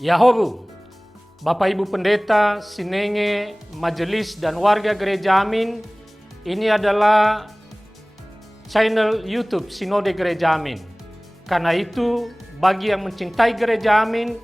Yahobu, Bapak Ibu Pendeta, Sinenge, Majelis dan warga Gereja Amin, ini adalah channel YouTube Sinode Gereja Amin. Karena itu, bagi yang mencintai Gereja Amin,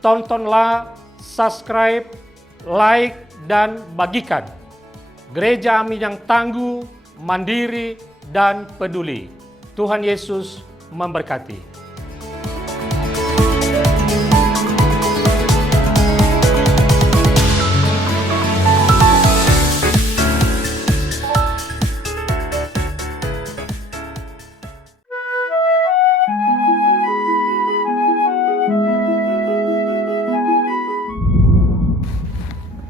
tontonlah, subscribe, like, dan bagikan. Gereja Amin yang tangguh, mandiri, dan peduli. Tuhan Yesus memberkati.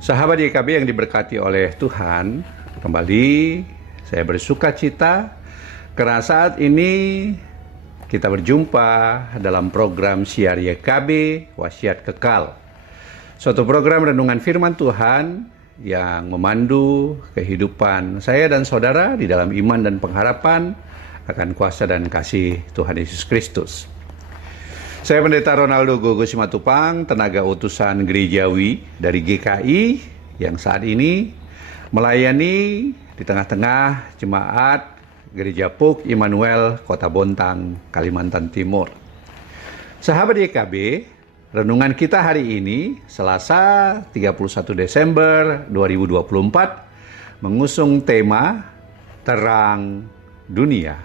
Sahabat YKB yang diberkati oleh Tuhan, kembali saya bersuka cita karena saat ini kita berjumpa dalam program Siar YKB Wasiat Kekal. Suatu program renungan firman Tuhan yang memandu kehidupan saya dan saudara di dalam iman dan pengharapan akan kuasa dan kasih Tuhan Yesus Kristus. Saya Pendeta Ronaldo Gogo Simatupang, tenaga utusan gerejawi dari GKI yang saat ini melayani di tengah-tengah jemaat Gereja Puk Immanuel Kota Bontang, Kalimantan Timur. Sahabat YKB, renungan kita hari ini Selasa 31 Desember 2024 mengusung tema Terang Dunia.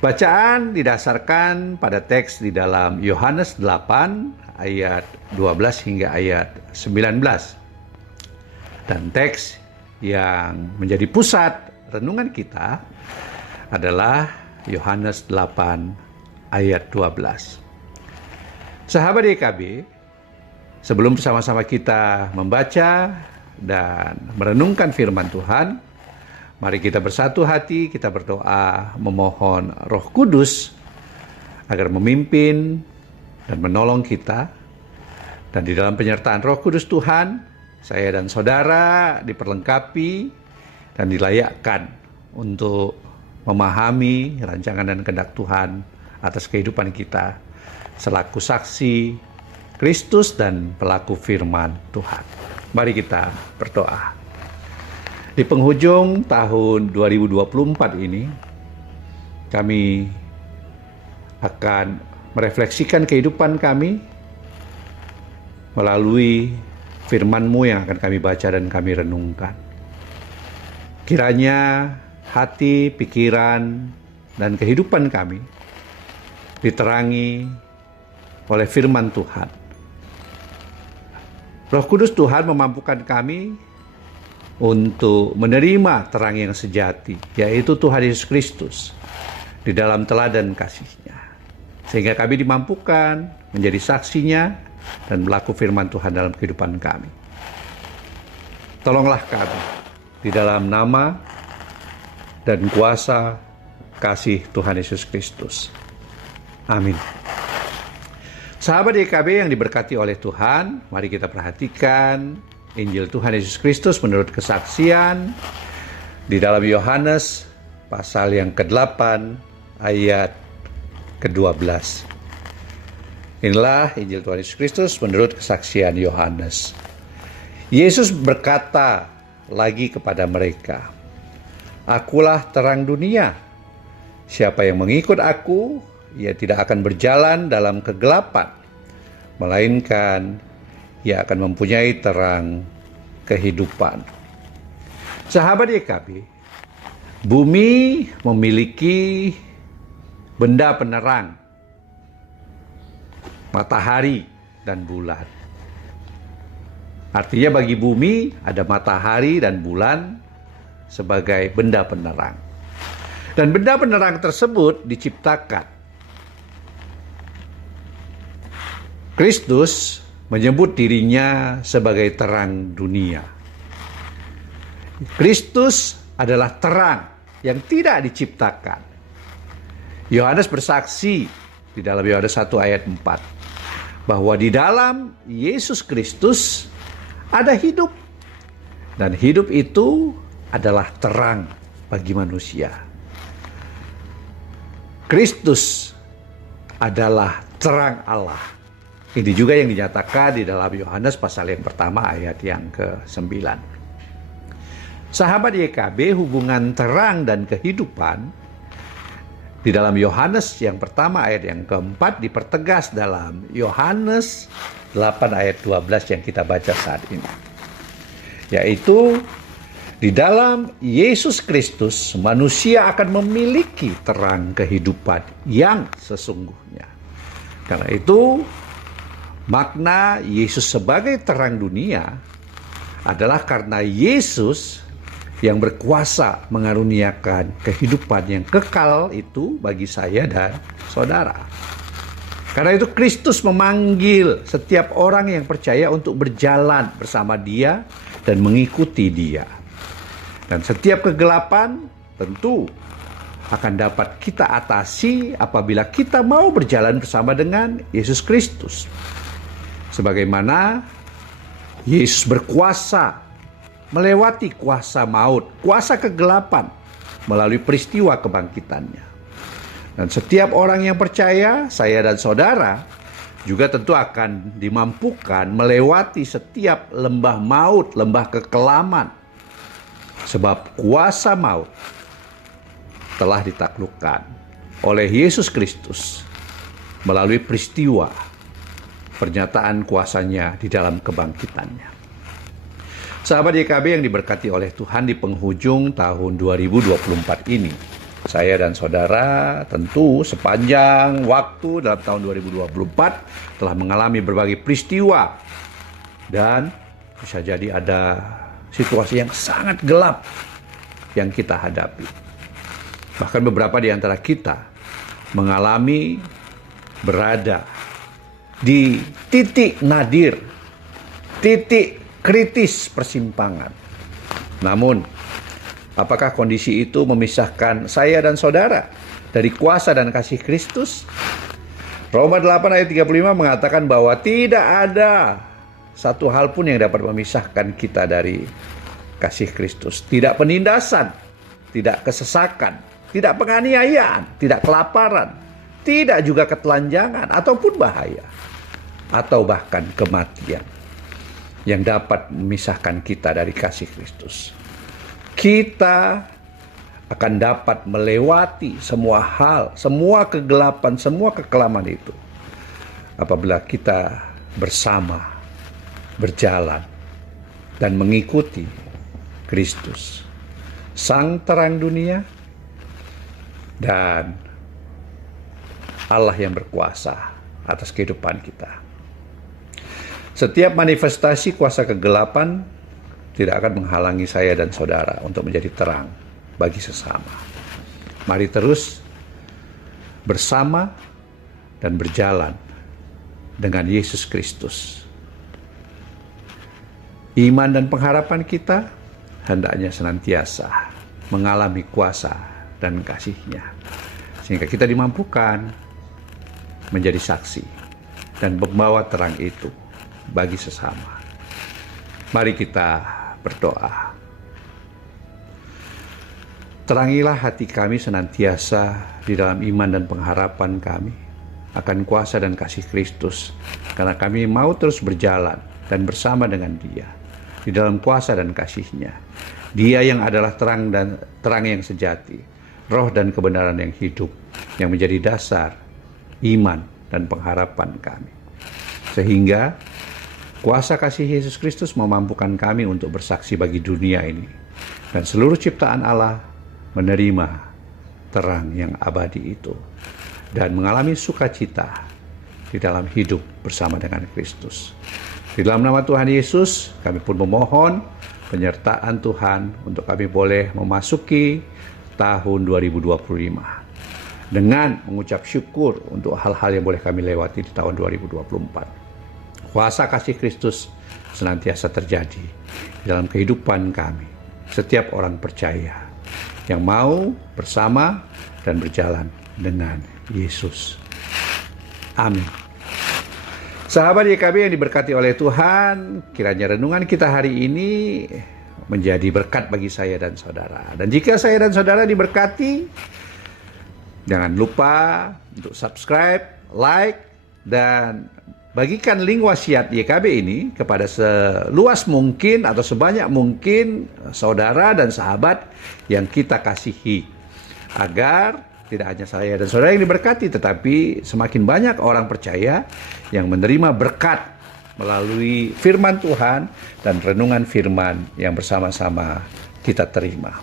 Bacaan didasarkan pada teks di dalam Yohanes 8 ayat 12 hingga ayat 19. Dan teks yang menjadi pusat renungan kita adalah Yohanes 8 ayat 12. Sahabat YKB, sebelum bersama-sama kita membaca dan merenungkan firman Tuhan, mari kita bersatu hati, kita berdoa memohon Roh Kudus agar memimpin dan menolong kita. Dan di dalam penyertaan Roh Kudus Tuhan, saya dan saudara diperlengkapi dan dilayakkan untuk memahami rancangan dan kehendak Tuhan atas kehidupan kita selaku saksi Kristus dan pelaku firman Tuhan. Mari kita berdoa. Di penghujung tahun 2024 ini, kami akan merefleksikan kehidupan kami melalui firman-Mu yang akan kami baca dan kami renungkan. Kiranya hati, pikiran, dan kehidupan kami diterangi oleh firman Tuhan. Roh Kudus Tuhan memampukan kami untuk menerima terang yang sejati, yaitu Tuhan Yesus Kristus di dalam teladan kasih-Nya. Sehingga kami dimampukan menjadi saksinya dan melakukan firman Tuhan dalam kehidupan kami. Tolonglah kami di dalam nama dan kuasa kasih Tuhan Yesus Kristus. Amin. Sahabat YKB yang diberkati oleh Tuhan, mari kita perhatikan Injil Tuhan Yesus Kristus menurut kesaksian di dalam Yohanes pasal yang ke-8 ayat ke-12. Inilah Injil Tuhan Yesus Kristus menurut kesaksian Yohanes. Yesus berkata lagi kepada mereka, "Akulah terang dunia. Siapa yang mengikut aku, ia tidak akan berjalan dalam kegelapan, melainkan ia akan mempunyai terang kehidupan." Sahabat YKB, bumi memiliki benda penerang, matahari dan bulan. Artinya bagi bumi ada matahari dan bulan sebagai benda penerang. Dan benda penerang tersebut diciptakan. Kristus menyebut dirinya sebagai terang dunia. Kristus adalah terang yang tidak diciptakan. Yohanes bersaksi di dalam Yohanes 1 ayat 4 bahwa di dalam Yesus Kristus ada hidup, dan hidup itu adalah terang bagi manusia. Kristus adalah terang Allah. Ini juga yang dinyatakan di dalam Yohanes pasal yang pertama ayat yang ke-9. Sahabat YKB, hubungan terang dan kehidupan di dalam Yohanes yang pertama ayat yang keempat dipertegas dalam Yohanes 8 ayat 12 yang kita baca saat ini. Yaitu di dalam Yesus Kristus manusia akan memiliki terang kehidupan yang sesungguhnya. Karena itu makna Yesus sebagai terang dunia adalah karena Yesus yang berkuasa mengaruniakan kehidupan yang kekal itu bagi saya dan saudara. Karena itu Kristus memanggil setiap orang yang percaya untuk berjalan bersama Dia dan mengikuti Dia. Dan setiap kegelapan tentu akan dapat kita atasi apabila kita mau berjalan bersama dengan Yesus Kristus. Sebagaimana Yesus berkuasa melewati kuasa maut, kuasa kegelapan melalui peristiwa kebangkitannya. Dan setiap orang yang percaya, saya dan saudara, juga tentu akan dimampukan melewati setiap lembah maut, lembah kekelaman. Sebab kuasa maut telah ditaklukkan oleh Yesus Kristus melalui peristiwa pernyataan kuasanya di dalam kebangkitannya. Sahabat YKB yang diberkati oleh Tuhan, di penghujung tahun 2024 ini, saya dan saudara tentu sepanjang waktu dalam tahun 2024 telah mengalami berbagai peristiwa dan bisa jadi ada situasi yang sangat gelap yang kita hadapi. Bahkan beberapa di antara kita mengalami berada di titik nadir, titik kritis persimpangan. Namun, apakah kondisi itu memisahkan saya dan saudara dari kuasa dan kasih Kristus? Roma 8 ayat 35 mengatakan bahwa tidak ada satu hal pun yang dapat memisahkan kita dari kasih Kristus. Tidak penindasan, tidak kesesakan, tidak penganiayaan, tidak kelaparan, tidak juga ketelanjangan ataupun bahaya, atau bahkan kematian yang dapat memisahkan kita dari kasih Kristus. Kita akan dapat melewati semua hal, semua kegelapan, semua kekelaman itu apabila kita bersama berjalan dan mengikuti Kristus, Sang Terang Dunia dan Allah yang berkuasa atas kehidupan kita. Setiap manifestasi kuasa kegelapan tidak akan menghalangi saya dan saudara untuk menjadi terang bagi sesama. Mari terus bersama dan berjalan dengan Yesus Kristus. Iman dan pengharapan kita hendaknya senantiasa mengalami kuasa dan kasih-Nya, sehingga kita dimampukan menjadi saksi dan membawa terang itu bagi sesama. Mari kita berdoa. Terangilah hati kami senantiasa di dalam iman dan pengharapan kami akan kuasa dan kasih Kristus, karena kami mau terus berjalan dan bersama dengan Dia di dalam kuasa dan kasih-Nya. Dia yang adalah terang dan terang yang sejati, roh dan kebenaran yang hidup, yang menjadi dasar iman dan pengharapan kami. Sehingga kuasa kasih Yesus Kristus memampukan kami untuk bersaksi bagi dunia ini, dan seluruh ciptaan Allah menerima terang yang abadi itu dan mengalami sukacita di dalam hidup bersama dengan Kristus. Di dalam nama Tuhan Yesus, kami pun memohon penyertaan Tuhan untuk kami boleh memasuki tahun 2025 dengan mengucap syukur untuk hal-hal yang boleh kami lewati di tahun 2024. Kuasa kasih Kristus senantiasa terjadi di dalam kehidupan kami, setiap orang percaya yang mau bersama dan berjalan dengan Yesus. Amin. Sahabat YKB yang diberkati oleh Tuhan, kiranya renungan kita hari ini menjadi berkat bagi saya dan saudara. Dan jika saya dan saudara diberkati, jangan lupa untuk subscribe, like, dan bagikan link wasiat YKB ini kepada seluas mungkin atau sebanyak mungkin saudara dan sahabat yang kita kasihi. Agar tidak hanya saya dan saudara yang diberkati, tetapi semakin banyak orang percaya yang menerima berkat melalui firman Tuhan dan renungan firman yang bersama-sama kita terima.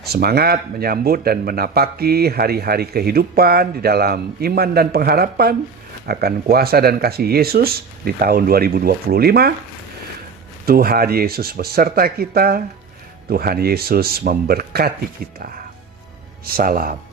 Semangat menyambut dan menapaki hari-hari kehidupan di dalam iman dan pengharapan akan kuasa dan kasih Yesus di tahun 2025. Tuhan Yesus beserta kita. Tuhan Yesus memberkati kita. Salam.